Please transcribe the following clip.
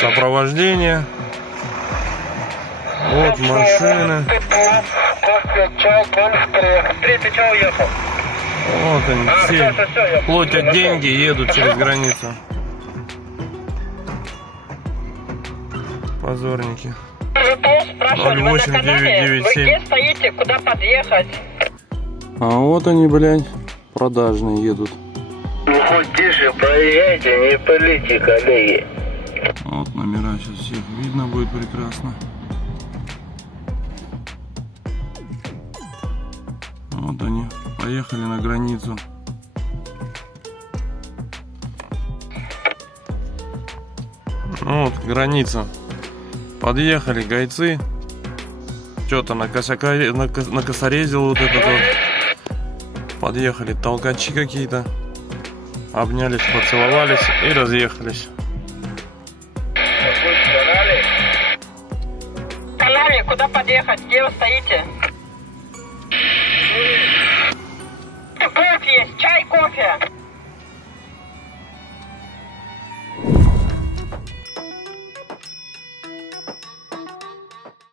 сопровождение. Вот машины. Вот они все платят деньги и едут через границу. Позорники. 08997. Вы где стоите? Куда подъехать? А вот они, блядь, продажные едут. Ну хоть тише проезжайте, не пылите, коллеги. Вот номера сейчас всех видно будет прекрасно. Вот они поехали на границу. Вот граница. Подъехали гайцы. Что-то накосорезил вот этот вот. Подъехали толкачи какие-то. Обнялись, поцеловались и разъехались. Канале, куда подъехать? Где вы стоите?